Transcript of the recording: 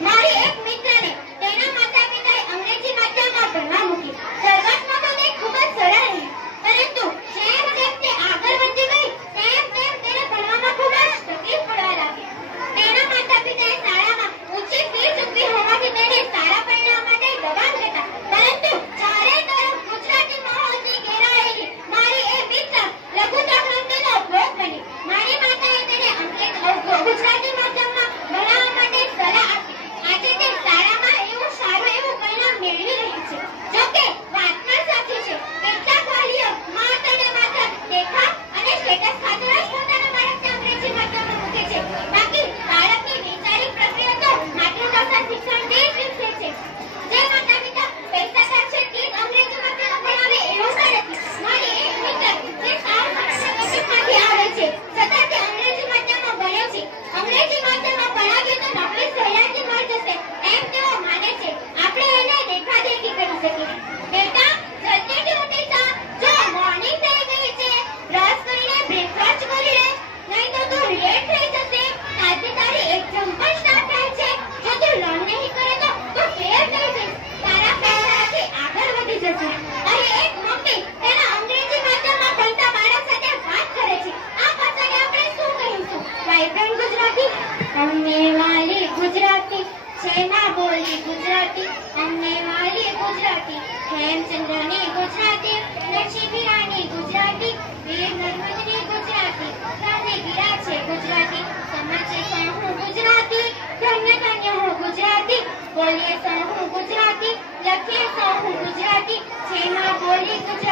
Maddie, it માં બોલી ગુજરાતી અમને વાલી ગુજરાતી હેમચંદ્રની ગુજરાતી લક્ષ્મીરાની ગુજરાતી વીર નર્મદની ગુજરાતી ગાંધીગીરા છે ગુજરાતી સમજે છે હું ગુજરાતી ધન્ય ધન્ય હું ગુજરાતી બોલીએ છે હું ગુજરાતી લખીએ છે હું ગુજરાતી છે માં બોલી ગુજરાતી